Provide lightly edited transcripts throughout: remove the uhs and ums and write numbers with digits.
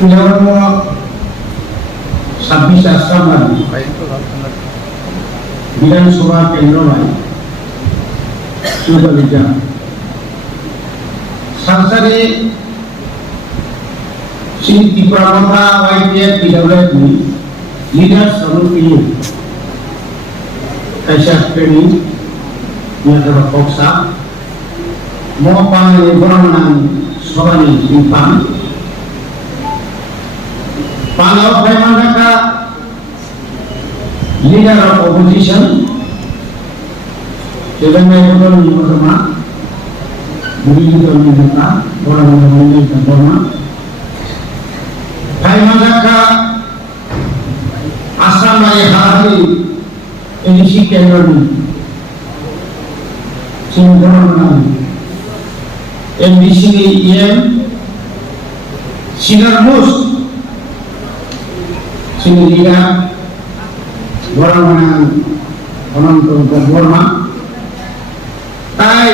26 Asrama Viধাnsabha কেন্দ্রয় সুযোগিতা সংসদে Shri Tripura YPF PWD leaders of PU Kaisa training yang terpaksa mau panggil orang Sobani Impang panggil mereka leader of opposition sebagai orang yang berma begitu mereka orang yang berma mereka asal hari edisi kendali singkaran edisi yang sinar mus sehingga orang berborma tai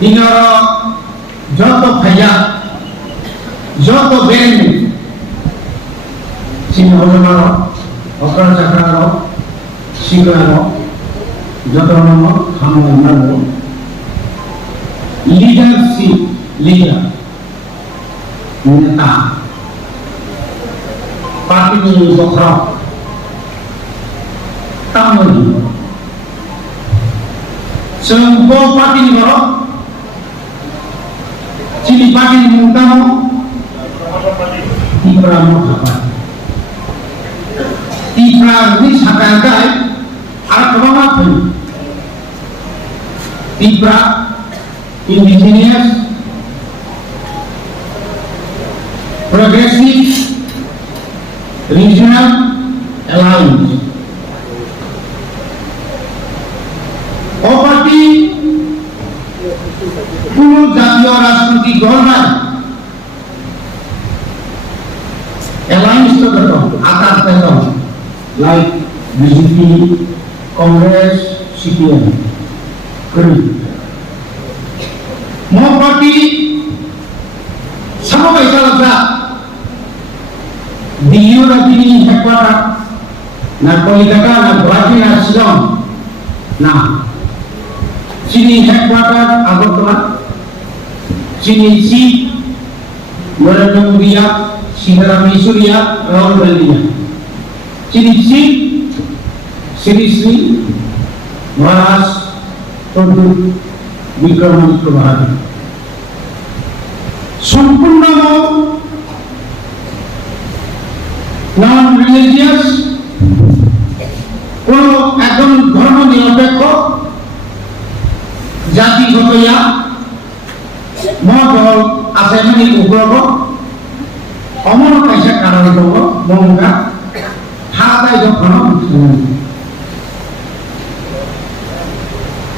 dinero joto kaya joto band sinaholo okar sakraro sigaro joto nomo hamano leadership leader neta parti ni bokro tamani sembo parti ni boro cili parti ni mutamo Ipra apa? Ipra ini sakai ada kemana pun. Ipra indigenous, progressive, regional alliance. Parti Kuno Jatiya Rajnaitik Dol alliance to the atas peton like BJP, Congress, CPM, Keri. Mau parti sama baik salah di Europe ini headquarter, na Kolkata, na Guwahati, na Shillong, na sini headquarter Agartala, sini si Narendra Siddharami Surya Rahul Gandhi Sri Sri Maharaj Pradhu Vikramaditya Bharati সম্পূর্ণ নন religious কোন একদম ধর্ম নিরপেক্ষ জাতিগত মত আছে মানে উগ্রব অমর কাইসা কারণ দব মঙ্গা হাতাই যখন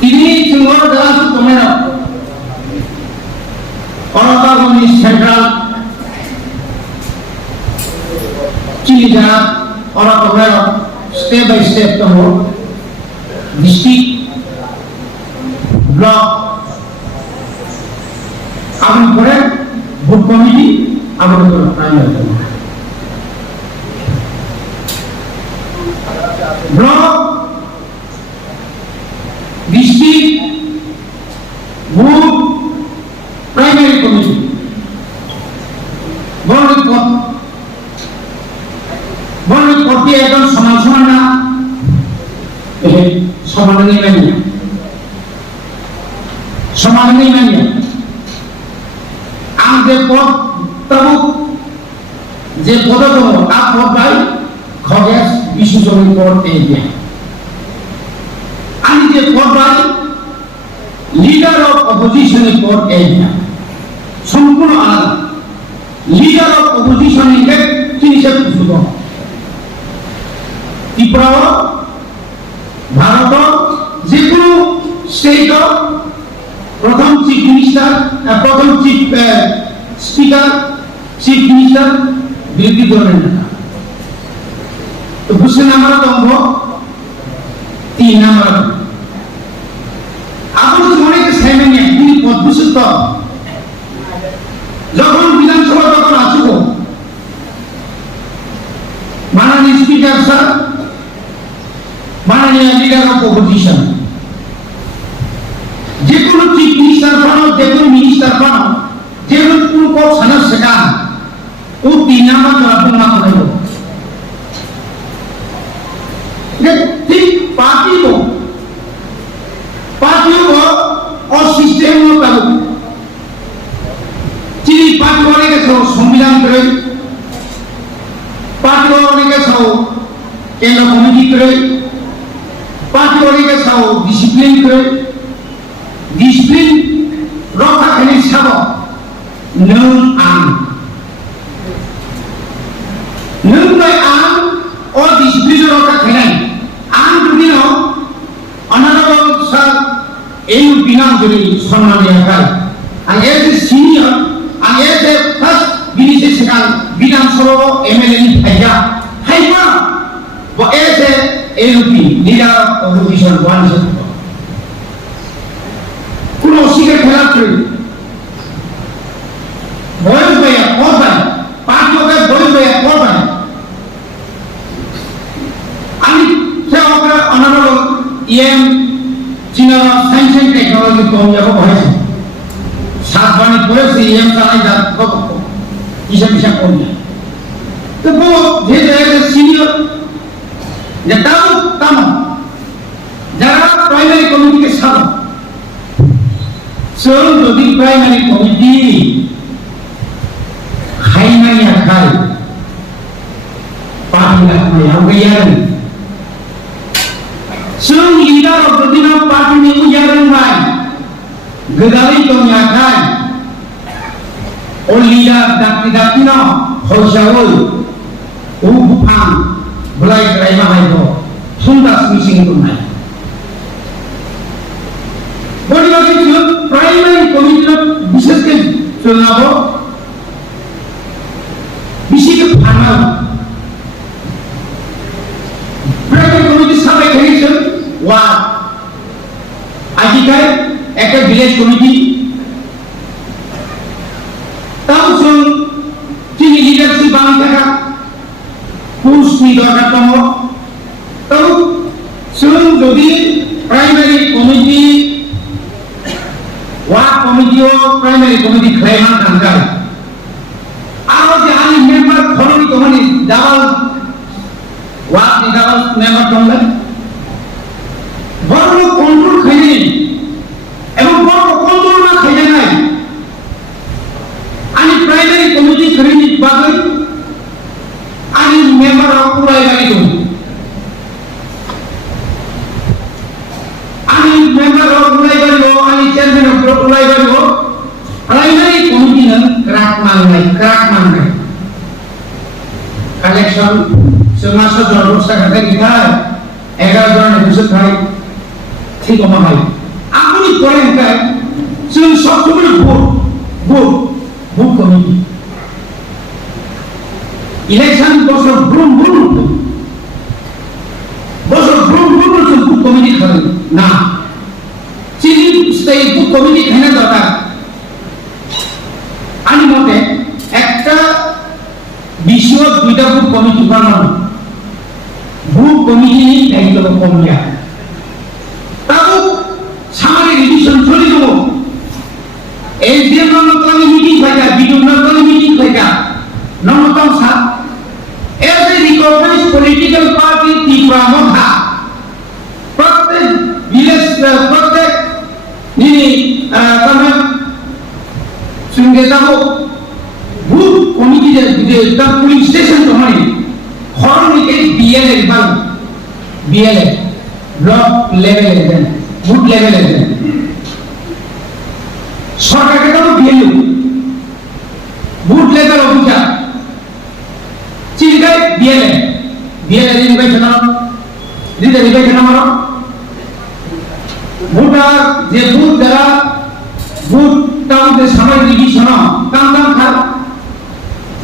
তিনি চুঙ্গর দাস কমের অরতাগনি সেন্ট্রাল চিলিজা অরতমের স্টেপ বাই স্টেপ তো ডিস্ট্রিক্ট ব্লক আপনি করে ভোট কমিটি আবেদন primary block district booth primary committee বড় পথে একজন সমান সমান না সমান নেই মানিয়া সমান নেই মানিয়া আমাদের পথ তবু যে পদতম তা পথ পাই খগেশ বিশ্বজনীন পথ এই দিয়ে আমি যে পথ পাই লিডার অফ অপোজিশনের পথ এই দিয়ে সম্পূর্ণ আলাদা লিডার অফ অপোজিশনের জিনিসের সুযোগ ত্রিপুরা ভারত যে কোনো স্টেট প্রথম চিফ মিনিস্টার প্রথম চিফ স্পিকার চিফ মিনিস্টার বিরোধী দলের নেতা তো বুঝছেন আমরা তো অঙ্গ 3 নাম্বার আপনি তো মনে করে সাইমেন তিনি পদ্মসূত্র যখন বিধানসভা যখন আসব Speaker sir, माननीय लीडर ऑफ ऑपोजिशन, जेकुनु चीफ मिनिस्टर बनो, जेकुनु मिनिस्टर बनो, जेकुनु को सनद सका, वो तीना में जवाब ना करो। ठीक पार्टियों को और सिस्टम में करो। चीनी पार्टी वाले के साथ संविधान करे, पार्टी वाले के साथ केंद्र कमेटी करे, पार्टी वाले के साथ डिसिप्लिन करे, डिसिप्लिन रखा करने सब नंग आम और डिसिप्लिन रखा करने आम दुनिया हो अनारबल सर एक बिना जुड़ी सम्मान दिया कर आगे से सीनियर आगे से फर्स्ट विनिशे सेकंड बिना सरो एमएलए नहीं भेजा है क्या वो ऐसे एलपी लीडर ऑपोजिशन वन से कुछ उसी के खिलाफ थे बॉयज भैया कौन है पार्टियों के बॉयज भैया कौन है अन्य से अगर अनारबल एम चीना साइंस एंड टेक्नोलॉजी को हम यहाँ पर है सात बानी पूरे से एम का नहीं जाता को इसे भी शायद कौन है तो वो धीरे-धीरे सीनियर जटाऊ तम जरा प्राइमरी कम्युनिटी के साथ सोल जो भी प्राइमरी कम्युनिटी खाई नहीं खाई पानी का कोई हम गया नहीं सोल लीडर और प्रतिनिधि पार्टी ने उजागर माय गदारी तो न्याय और लीडर दाती ना होशावल वो बुफान बुलाई कराई माय तो सुंदर स्मिसिंग तो नहीं बड़ी बात है जो प्राइमरी कम्युनिटी विशेष के चुनाव विशेष के फाना प्राइमरी कम्युनिटी सब एक है सर वाह आजिकाय एक विलेज कमिटी तब सुन चीनी लीडरशिप बांध का पुरुष लीडर का तम तब सुन जो भी प्राइमरी कमिटी वार्ड कमिटी और प्राइमरी कमिटी क्लेमान करता आवाज आने मेंबर खोलने तो मनी दावल वार्ड दावल मेंबर कौन बड़ो कंट्रोल खाने एवं बड़ो कंट्रोल ना खाने नहीं आनी प्राइमरी कमिटी करेंगे बाकी आनी मेंबर आप पूरा इलाके को आनी मेंबर आप पूरा इलाके को आनी चेयरमैन आप पूरा इलाके को प्राइमरी कमिटी ने क्रैक मान गए कलेक्शन समाज जो लोग सकते कितना 11 जन ने दूसरे भाई ठीक हो भाई आपने करें क्या सिर्फ सब तुम्हें वोट कमिटी इलेक्शन बस ब्रूम से वोट कमिटी करें ना चीनी स्टेट वोट कमिटी कहने जाता आनी मते एक टा विश्व द्विता वोट कमिटी बनाना वोट कमिटी नहीं दायित्व को कम किया तब सामान्य रिविजन चली दो एसडीएम नॉर्मल मीटिंग होगा बीडीओ नॉर्मल मीटिंग होगा नॉर्मल सा as a recognized political party Tripura मथा प्रत्येक विलेज प्रत्येक निनी तमे सुनगे जाबो वोट कमिटी जे द पोलिंग स्टेशन तो हनी हरनी के BLA block level agent booth level agent सरकार के तो बीएलए बूथ लेवल ऑफिसर चिलिका बीएलए रिवाइज ना मारो बूटा जे बूथ द्वारा बूथ टाउन के समय रिविजन काम खा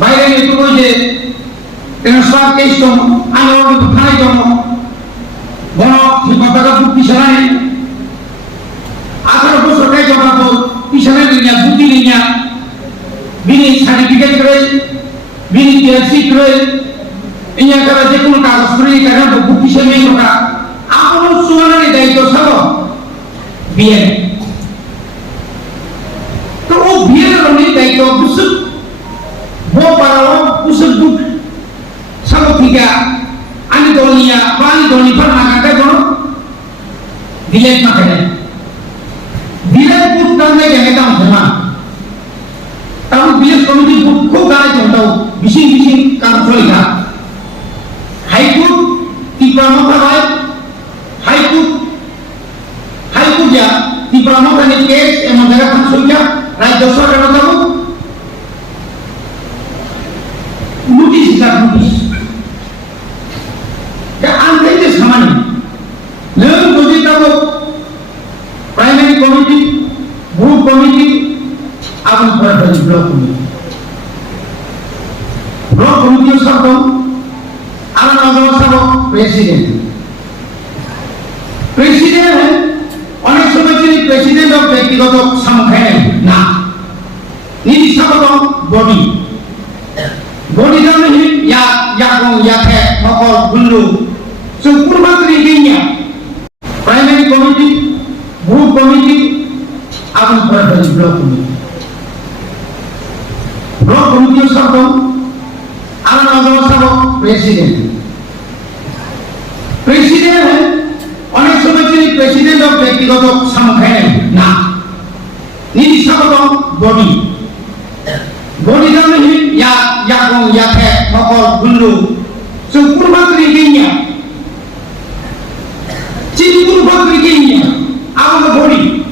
বাইরে একটু কই যে ট্রান্সফার কেস তো আনো থানায় তো বড় ঠিকঠাক বুদ্ধি ছাড়াই 18 বছর কাজ করা তো পিছনে নিয়া বুদ্ধি নিয়া বিনি সার্টিফিকেট করে বিনি টিএসসি করে ini adalah যে কোনো কাগজ করে কারণ বুক হিসেবে ওটা আপন সুমানের দায়িত্ব সব বিয়ে তো ও বিয়ের রনি দায়িত্ব বুসুক বো পারাও বুসুক বুক সব ঠিকা ani doliya pani doli par naga kono dilet makane dilet put karne ke heta sama tahu dilet komiti ko gane chonta bising kam cholika high court ki pramukha hai high court ya ki pramukha ni case emon jaga kan solika rajya sarkar tahu notice is a notice antai samani learn bodi tabo primary committee group committee akan berada di block committee sabo akan ada sabo presiden অনেক সময় তিনি president of ব্যক্তিগত সংখ্যায় না নিজ সabo body dalam ini ya mokol bulu sempurna teridinya primary committee group committee akan berada di block committee sabo akan ada sabo presiden অনেক সময় তিনি প্রেসিডেন্ট অফ ব্যক্তিগত সংখ্যায় না নিজ সabo body dalam ini ya mokol bulu sempurna teridinya our body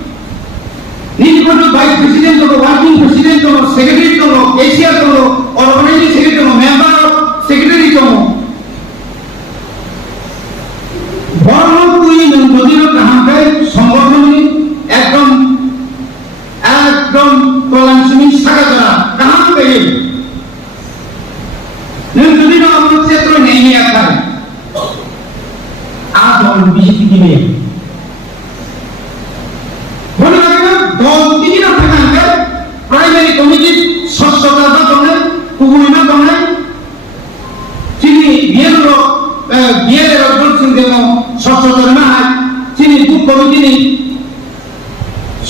need to be vice president or working president or secretary or ACR or organizing secretary or member of secretary to বড় তুই নদীর কাহাকে সংগঠন একদম কলাংশমি সারা করা কাহাं पे নদীর আমার ক্ষেত্র নেই আছে আজ और बीजेपी की में बोले लगेगा दो तीन থাকাকে প্রাইমারি কমিটি স্বচ্ছতা দনে কুগুইনা দনে চিনি বিয়ের অর্জন সিংহ স্বচ্ছতা না চিনি বুক কমিটি নেই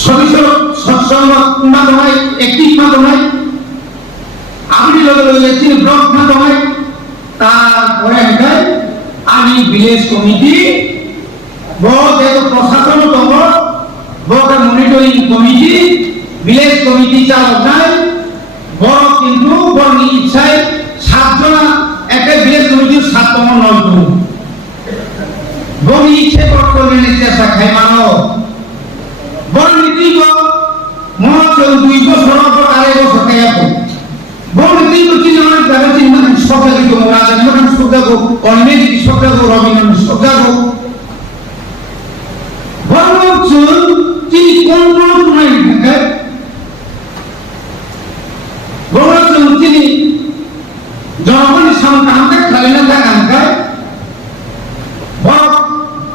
সদস্য সৎসঙ্গ না দনে একটিভ না দনে আপনি লগে চিনি ব্লক না দনে তারপরে এটা ani village committee both the প্রশাসন দঙ্গ both monitoring committee village committee চালনায় বড় কিন্তু বড় ইচ্ছায় সাতজনা একটা village committee সাততম নয় তো বড় ইচ্ছে করতে চেষ্টা খাই মানো বড় নীতি মনে 2 বছর পর আড়াই বছর খাই বড় নীতি চিনি অনেক জায়গা চিনি সরকারি তো রাজনীতি মানে সরকারকে কর্মীর সরকারকে রবিনন সরকারকে বরঞ্চ তিনি কোন নাই থাকে বরঞ্চ তিনি জনগণের সামনে হাতে খালি না থাকা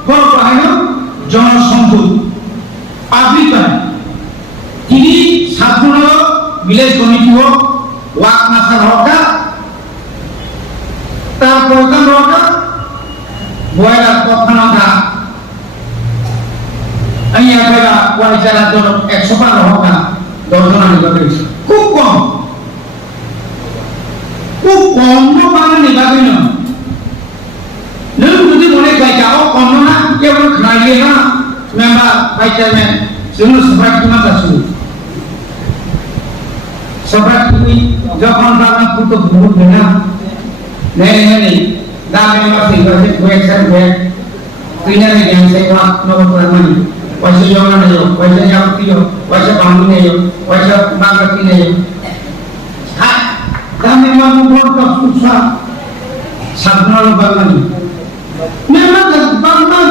বড় পায় না জনসম্পদ পাবলিক তিনি সাধারণ ভিলেজ কমিটি হোক ওয়াক মাস্টার হোক তার প্রধান রকা বয়লা কখনটা আমি একটা পরিচালনা জন্য 112 হোক 10 জন নির্বাচন খুব কম মানে নির্বাচন যদি মনে চাই যাও কম না কেবল খাইলে না মেম্বার ভাইস চেয়ারম্যান সেগুলো সবাই কিনা আসু সবাই তুমি যখন আপনার পুরো ভুল না नहीं दामे masih berarti gue punya yang sewa nomor pertama wajib jangan ayo wajib jawab tiyo wajib bangun ayo wajib bangun ayo ha दामे mampu berapa susah sabnal bangun memang bangun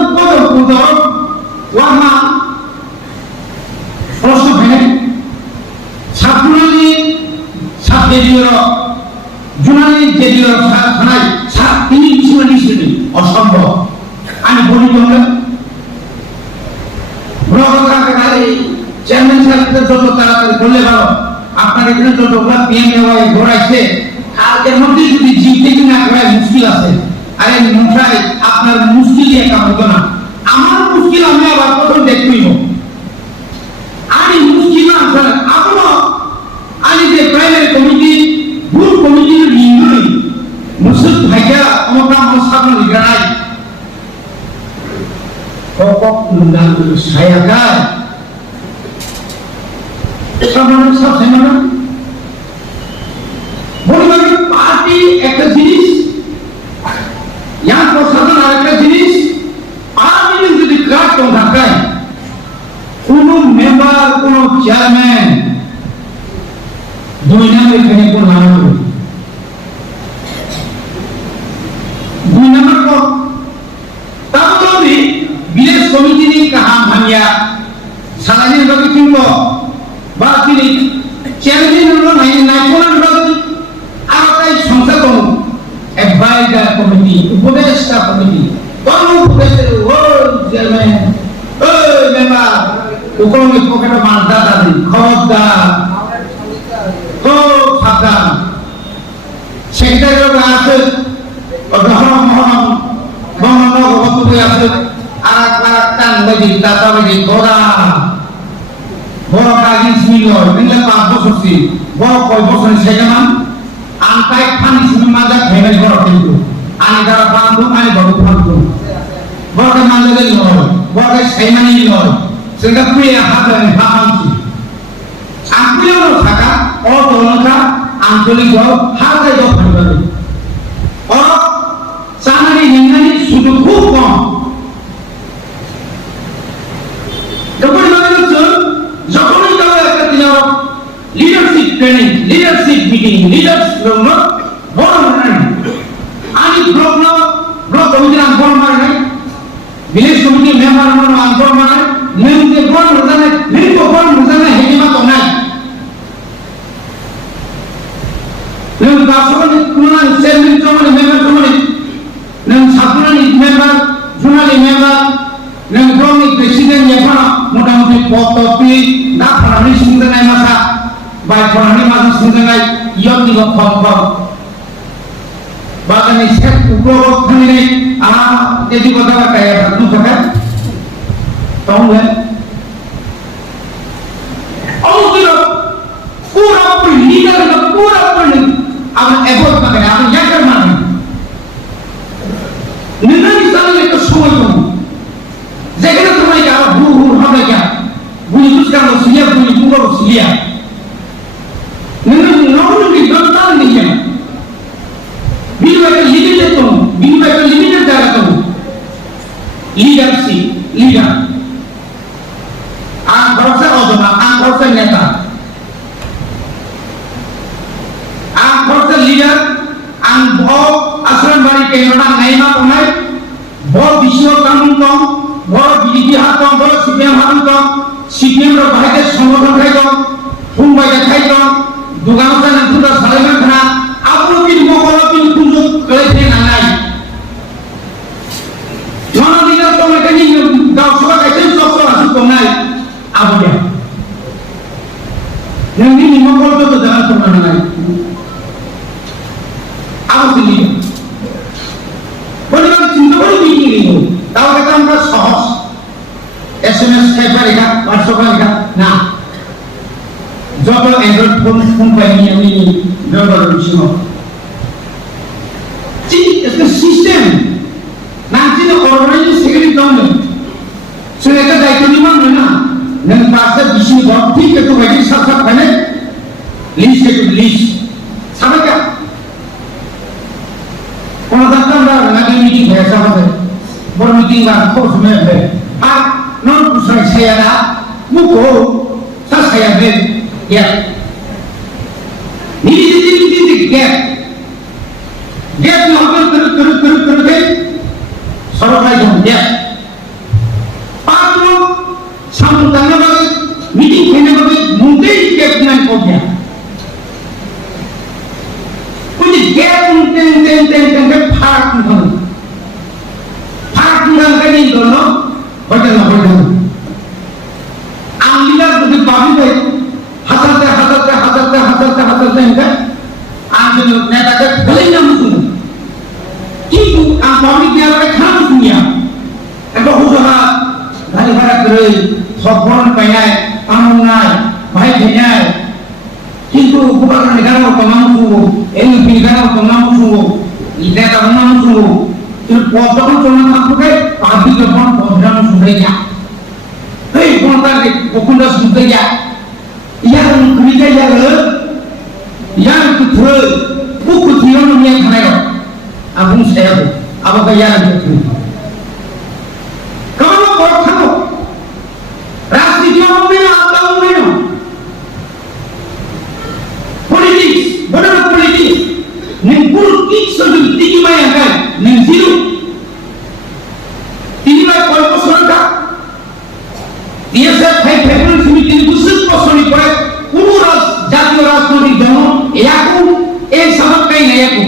bodoh wahma proses ini sabnal ini sabdelior জুনালি জেডিও থানায় সাত তিনি বিষয়টি অসম্ভব আমি বলি তোমরা ব্লগারকে খালি চেয়ারম্যান সাহেবদের যত তাড়াতাড়ি বললে ভালো আপনার এখানে যতগুলা পিএমএওয়াই ঘোরাইছে কালকের মধ্যে যদি জিপ থেকে না করায় মুশকিল আছে। আরে মশাই আপনার মুশকিল দিয়ে কাম হতো না, আমার মুশকিল আমি আবার প্রথম দেখবইব। আমি মুশকিল না আসলে আপনার আমি যে প্রাইমারি কমিটি ভুল কমিটির লিঙ্গই মুসুদ ভাইয়া আমরা মশাবন লিগাই ককক মুন্ডাল সায়াগায় সমানে সব সমানে বলবেন পার্টি একটা জিনিস, ইয়ার প্রশাসন আরেকটা জিনিস। পার্টি যদি কাজ থাকে কোন মেম্বার কোন চেয়ারম্যান দুই নাম এখানে কোন নাম হবে দুই নম্বর को তাহলে বিলেজ কমিটি নি কাহাম ভাঙিয়া সালানি বাকি কিনবো বা তিনি চেয়ারম্যান হলো নাই নাই কোন বাকি আর তাই সংসদ এডভাইজার কমিটি উপদেষ্টা কমিটি কোন উপদেষ্টা ও চেয়ারম্যান ও মেম্বার কোন পকেটে মালদা দাদি খবরদার খুব সাবধান। সেক্রেটারি আছে অগ্রহণ মহরম বঙ্গন ভগবত আছে আর একবার টান বাজি দাতা বাজি গোড়া বড় কাজী ছিল নিলে 5 বছর ছিল বড় কয় বছর সেখানে আনতাই খানি শুনে মাজা ফেলে বড় কিন্তু আনি দ্বারা বান্ধব আনি বড় বান্ধব বড় মানলে নয় বড় সেইমানি নয় সেটা প্রিয় হাত ভাবছি আঙ্কুলিও থাকা অদলকা আঞ্চলিক হাতে দখল করে ও সামারি নিঙ্গানি শুধু খুব কম যখনই তারা একটা দিন leadership training leadership meeting leadership বড় মানে আমি ব্লক কমিটির আন্দোলন মানে ভিলেজ কমিটি মেম্বার আন্দোলন মানে নিয়মকে বড় মজানে নিয়ম বড় মজানে হেডিমা তো নাই নিয়ম দাসনে কুনা চেয়ারম্যান জমানে মেম্বার জমানে নিয়ম ছাত্রনি মেম্বার জুনালি মেম্বার নিয়ম ব্লক প্রেসিডেন্ট এখন মোটামুটি পদপি না ফরানি শুনতে নাই মাসা বাই ফরানি মাসা শুনতে নাই ইয়নি খম বাগানে সেট উপভোগ খানি আ যদি কথা কায়া নু থাকে তাহলে অমুকির পুরোপুরি লিডার পুরোপুরি আপনি এফোর্ট করেন আপনি ইয়াকার মানে নির্ণয় সালে একটা সময় কম যেখানে তোমার আরো ভু ভু হবে কেন বুঝি বুঝকার সিলিয়া বুঝি পুরো সিলিয়া নির্ণয় নবুনি দন্তাল নিয়ে বিলবাইকে লিমিটেড তো বিলবাইকে লিমিটেড জায়গা তো লিডারশিপ লিডার আর ভরসা অজনা আর ভরসা নেতা আর ভরসা লিডার আর ভ আশ্রম বাড়ি কেননা নাইমা কোনাই ভ বিশ্ব কানুন কম ভ বিজেপি হাত কম ভ সিপিএম হাত কম সিপিএম র ভাইকে সংগঠন খাই কম ফুল বাইকে খাই কম দুগামসা নেতৃত্ব সালেমান খানা আপনি কি মকল কি কুঞ্জ করেছে না নাই জনদিনের তো মেকানি গাঁও সভা কাইতে সব আসু তো নাই আবুয়া নেনি মকল তো জানা তো না নাই আবুলি বলি চিন্তা করে কি কি নিব তাও এটা আমরা সহজ এসএমএস টাইপ লেখা হোয়াটসঅ্যাপ লেখা না যত অ্যান্ড্রয়েড ফোন পাইনি আমি ব্যবহার করছি না একটা সিস্টেম নাকি অর্গানাইজিং সেক্রেটারি গভর্নমেন্ট সে একটা দায়িত্ব নিমান না নেন পাশে বিশি গড় ঠিক একটু বাইরে সাথে ফাইলে লিস্ট একটু লিস্ট সাবে কা কোন দাঁড়া নাকি মিটিং হয়ে যাবে বড় মিটিং বা খুব সময় হবে আর নন পুষাই ছায়াদা মুকো সাসায়াবে ইয়া নিজি গ্যাপ গ্যাপ না হবে সরকারি গ্যাপ পাঁচ সামনে মিটিং খেলে হবে মুখেই গ্যাপ নাই পড়িয়া কোন গ্যাপ টেন ফারাক নয় ফারাক নয় কেন দোনো হইতে না হইতে আলিলা যদি পাবি হাজারতে ইনকা আর जोङो नेताखौ गोलैना मुसुङो किन्तु आं पाब्लिक नियालाय खाना मुसुङिया एबा हुजहा गारि भारा गोरै सबरन पायनाय आमनाय भाई फैनाय किन्तु गभर्नमेन्ट गाराव तंना मुसुङो एलपि गाराव तंना मुसुङो नेता तंना मुसुङो किन्तु पदखौ तंना थांफुखाय पाब्लिक जन पदना मुसुङैया hei kontak pokunda sudaya yang kerja yang kedua buku tiang yang kanayo abung saya apa kaya itu kamu kau kamu rasi dia mana atau mana politik benar politik nengkur kik sedih tinggi maya kan nengziru tinggi maya kalau surga dia saya federal semitin khusus posoni pore urus jatiyo rajnৈতিক দল ইয়াকো এই সামগ্রী নাই ইয়াকো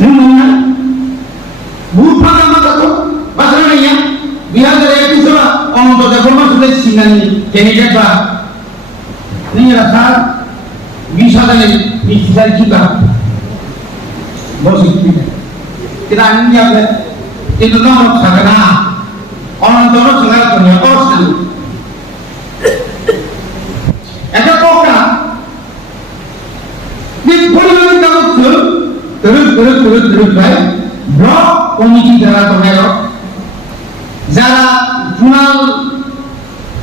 নমুনা বুফানা মাতাকো বাসনা ইয়া 2021 সালে অন্তত ফরমাসুলে সিনানি কেনিকেবা নিয়া sir 20,000 20,000 juga bos itu kita niya itu nomor sagana orang tua sengaja punya kosan. Ada koka. Di politik kamu terus baik. Blok komisi jalan tengah. Jalan junal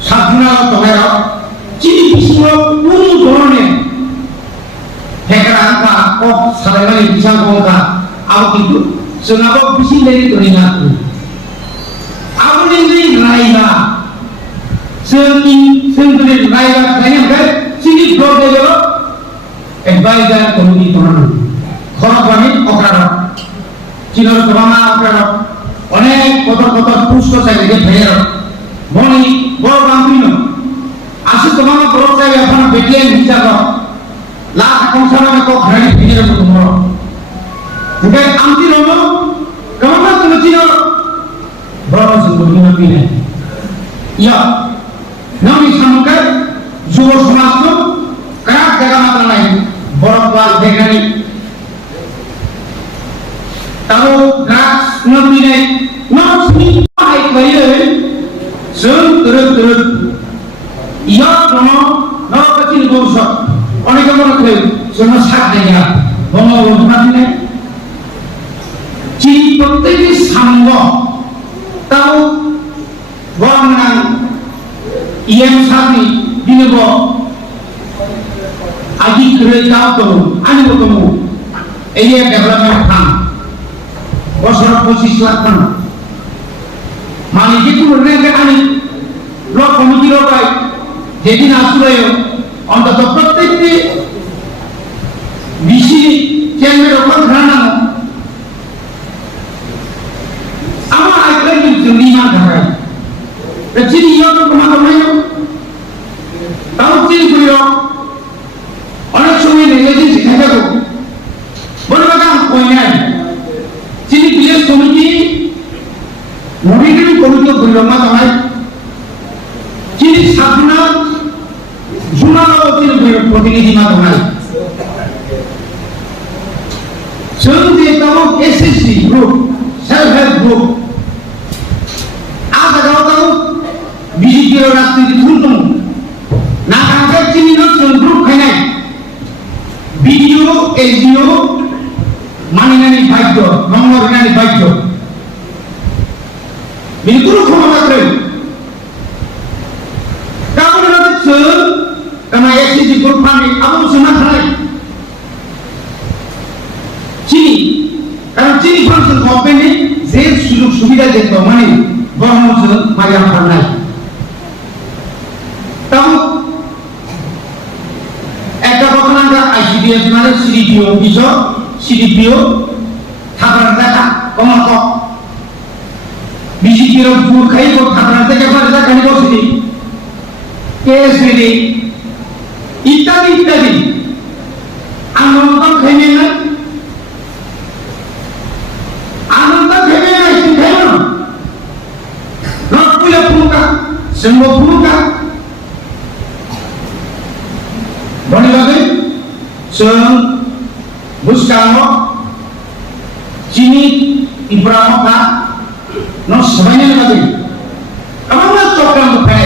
sabjunal tengah. Ciri pisau pun dorongnya. Hekeran ka kok saling bisa koka. Awak itu sengaja bisi dari telinga. Awalnya Raila, sendiri Raila kayaknya kan sini blog deh lo, advisor komisi teman, korang kami okara, Cina terima okara, onek kotor pusto saya lagi bayar, moni bor kampino, asyik terima bor saya apa nak betian bisa kok, lah konsana kok hari ini kita bertemu, bukan anti lono, kamu kan cuma Cina Bawa sebelumnya pilih. Ya, namun sampai jual semasuk kerap jaga mata lain. Borok dekani. Tahu gas ngebine, namun sini baik bayar. Terus. Ya, namun kecil bosok. Orang kamu nak tahu, semua saknya. Bawa orang mana? Ciri penting sambung. Tahu wangan yang sami dini bo aji kerja tahu ani bertemu iya development fund bosor posisi lapan mani itu mereka ani lo komiti lo baik jadi nasurayo untuk protek di bisi yang mereka kerana ama akan lima kali. Kecil yang kemana-mana, tahu ciri beliau, orang suami negeri sekarang tu, berbagai poinnya. Ciri beliau komiti, mungkin komiti beliau macam ciri sabna, jumlah ciri beliau protingi macam Seperti tahu SSC group, self-help group. Tahu bisi kira rasti di tuntung. Nak angkat sini nak sendiri kena. Video, audio, mana ni baik tu, nomor ni baik tu. Bilkul kau tak keren. Kamu nanti ser, karena SSC group kami, aku semua keren. Sini, karena sini function company, saya sudah sudah jadi mana. Bahwa macam mana? Tahu? Eka bakalan tak ICDF mana CDPO bisa CDPO thabaran tak komakok bisi kira bukai kok thabaran tak apa tak kani kok sini KSBD ittadi anonton khaimena itu khaimena semua buka, boleh lagi? जों बुसकांग चीनी इब्राहिमका न सबायनाय बादि कामाबा चक्रां फाय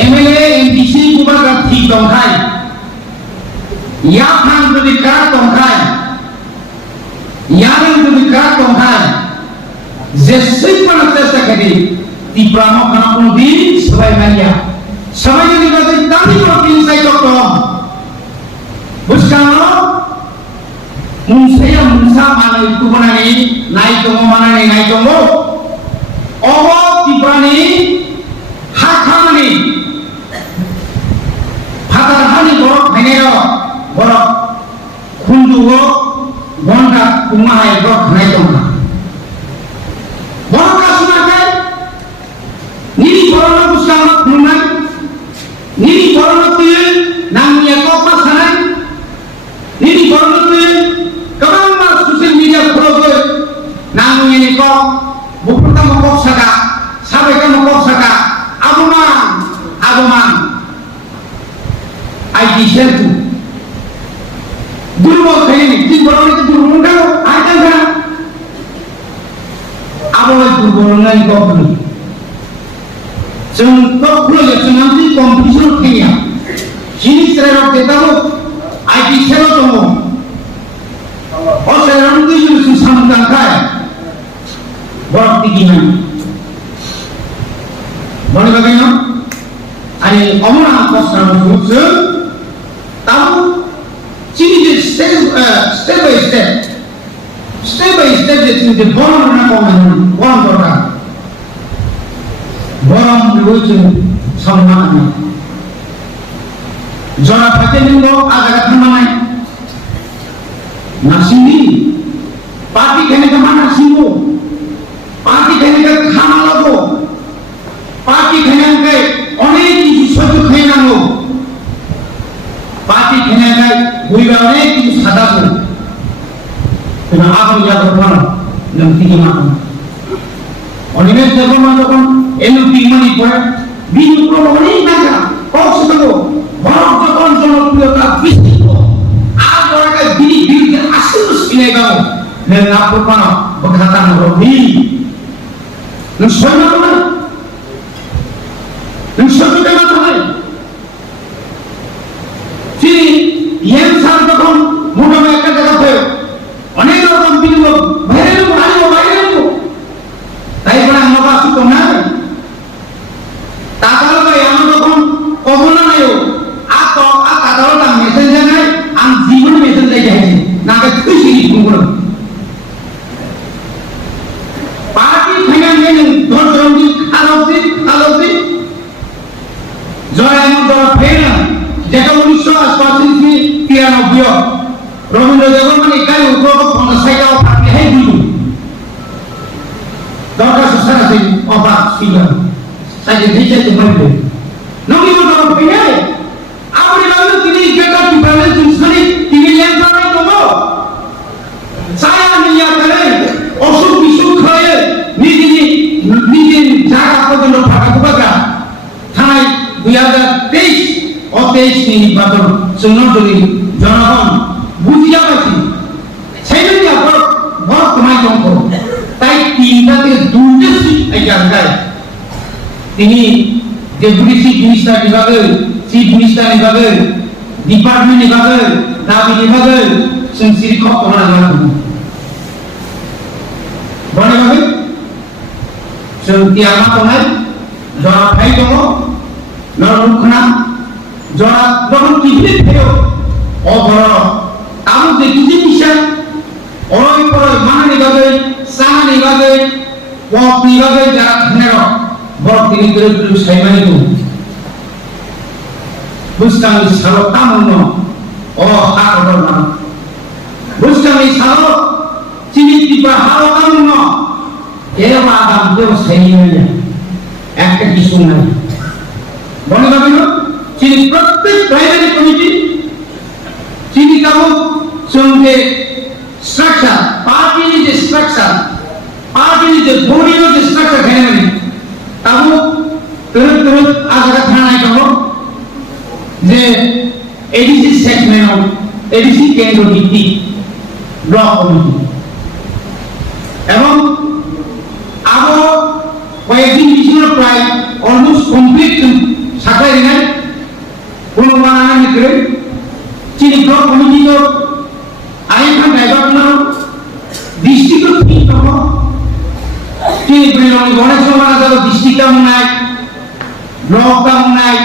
MLA MPC Kumar थि दंखाय या थां जुदि का दंखाय यारं जुदि का दंखाय जेसै पण चेष्टा करि इब्राहिम का कोनो दिन सबायनाया सबायनाय बादि तानि को पिनसाय दं बुसकांग मुंसाया मुंसा माने कुबनानि नाय दङ माने नाय दङ अब तिब्रानि हाखामानि फादारहानि बर फायनाय बर खुन्दुओ गन्दा कुमाहाय बर खानाय दङ बर कासुनाखाय निनि बरन बुसकांग खुलनाय निनि बरन तुय नांनिया कपा सानाय निनि बरन तुय गोबां ससियेल मिडिया फोरावबो नांगौनि को बुफुरता मकब सागा साबायखा मकब सागा आबमान आइडि सेलफु दुर्बल खायनि दिन बरन दुर्बल आइदांगा आबोय दुर्बल नाय गबनि जों तो खुले जोंनि कम्पिटिसन खैया जिनि सेराव देताबो आइडि सेल दङ 어제는 그들은 삼단가에 버럭뛰기만 뭐라고 하냐 아니 어머나 버스라고 그랬어 따로 지니지 스텝 바이 스텝 지금 버럭을 하고 하면 원더라 버럭 그리고 지금 성공하네 전화 받는 거 아가가 탐만해 नासिंगी पार्टी कहने का माना सिंगो पार्टी कहने का खाना लगो पार्टी कहने का अनेक चीज कहना लो पार्टी कहने का कोई अनेक चीज सादा हो तो ना आप लोग जाकर पढ़ो नमती की मानो अनेक जगह में तो कौन एलपी मनी पढ़े बीच में अनेक ना कौन से तो बहुत जो कौन जो लोग का बिस्ती आज orang kayak bini asus ini kamu dan apa pun berkatan rohi dan semua mana dan semua mana jadi yang sangat pun mudah mereka jaga pun अनेक orang bini lo bayar itu tapi pernah ngapa sih tuh nak tak kalau kayak yang itu pun komunan ayo atau kalau tak messenger nih ang जीवन में चल जाए नाके खुशी गुंगुर party final में धर जंगी खालौती जय हम दर फेना जेटा 1993 रवींद्र देवरमानी गाय उपयोग कोन साइडा पार्टी है दिलु दरका ससरा से अबा सिंगर साइडे नीचे से मरते नमी दर फेना आपने लालू तिनी केटा की बैलेंस सुनी तिनी yang kami tunggu saya menyatakan osuk bisuk kaya niji jaga pun pada kebaga tanai 2023 ini batal semua dari Jonathan bujiya masih saya ni apa buat kemai tunggu tapi tinggal di dunia sih ajar kaya ini deputi chief minister dibagai department dibagai Nabi dibagai sensiri kok orang lain boleh bagi setiap orang jawab hai dong lalu kena jawab dong kibrit theo oh kamu dekisi bisa orang mana dibagai sana dibagai waktu dibagai jarak kenero boleh ini terus saya itu Buskang salo tamu oh aku dah Buskang salo cini tiba halo tamu ये आदम जो सही है एक किस्म है बोले बाबू चीनी प्रत्येक प्राइमरी कमिटी चीनी का वो सुनते स्ट्रक्चर पार्टी ने जो स्ट्रक्चर पार्टी ने जो बॉडी ने जो स्ट्रक्चर है ना तब वो तुरंत आज का खाना है कहो जे एडीसी ম্যানেজমেন্ট এডিসি কেন্দ্র ভিত্তিক ব্লক কমিটি এবং আরো কয়েকদিন পিছনে প্রায় অলমোস্ট কমপ্লিট সাকাই নাই কোনো বানানা নিতে চিনি ব্লক কমিটি তো আরেকখান ড্রাইভার নাম ডিস্ট্রিক্ট ঠিক তখন চিনি গণেশ মারা যাবে ডিস্ট্রিক্ট তেমন নাই ব্লক তেমন নাই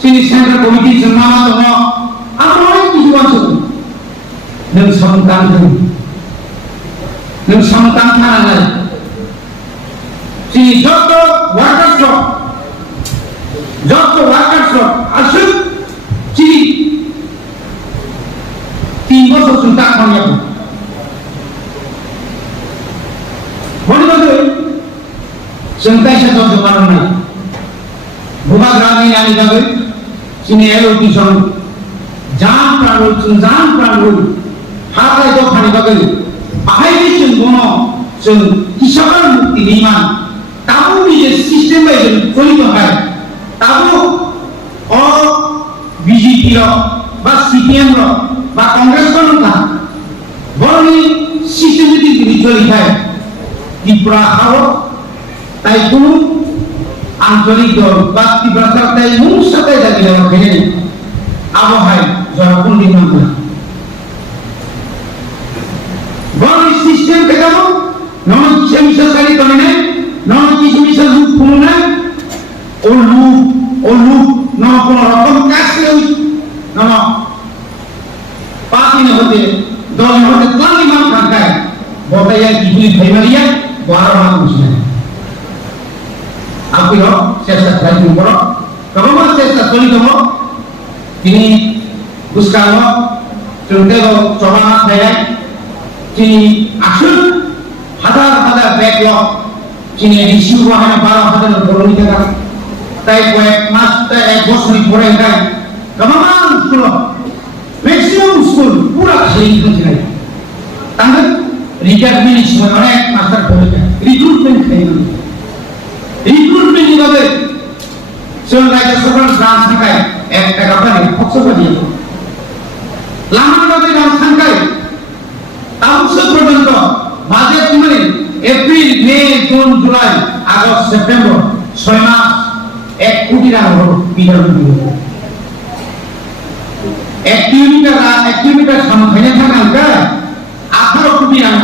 চিনি সেন্ট্রাল কমিটি জন্মানো দङ আরো অনেক কিছু আছে नों संतान नों संतान थानानै जोंनि जत' वार्कार्स आसु जोंनि 3 बोसोरसिम दाखानियाबो बनिबादो जों कायसा जजमारनाय भुमाग्रानि नानि बागै जोंनि एल'केसन जान प्राणुल हाथाय दखानि बागै बाहायनि जों दङ जों हिसाबार मुक्ति निमान ताबो निजे सिस्टेम बाय जों फलिनो हाय ताबो अ बीजेपी रो बा सीपीएम रो बा कांग्रेस रो ना बरनि सिस्टेमेटिक रिचुअल हाय त्रिपुरा हारो ताई कोनो आंचलिक दल बा त्रिपुरा ताई मुं साथाय जागिला खायनि आबहाय जरापुंनि नामला बरनि सिस्टेम केदामो नन किसे मिसा सारि तने नन किसे मिसा लुक फुना ओ लुक न कोनो रकम कासे नन पार्टी ने होते दल ने होते क्लानि मान खाय बताया किबुली फाइमारिया बारा मान मुसने आपिरो চেষ্টা ट्राई करो कबमा চেষ্টা चली दमो তিনি বুসকানো চন্দেগো চবানা থায় তিনি আসল হাজার ব্যাকলগ তিনি রিসিভ হয় 12,000 বড়নি টাকা তাই কয়েক মাস তাই এক বছর পরে তাই কমামান স্কুল ম্যাক্সিমাম স্কুল পুরো সেই হচ্ছে তাহলে রিটায়ারমেন্ট সময় অনেক মাস্টার পড়ে যায় রিক্রুটমেন্ট নিবে जों रायजो सरकार ग्रान्ट थाखाय 1 टाका पानि खरसा बादियो लामा बादि रां थांखाय ताबुसो पर्यन्त बाजेट माने एप्रिल मे जून जुलाई आगस्ट सेप्टेम्बर 6 मास 1 कोटी रां हरो बिधान दियो 1 किलोमीटर सामखायनो थाखाय 18 कोटी रां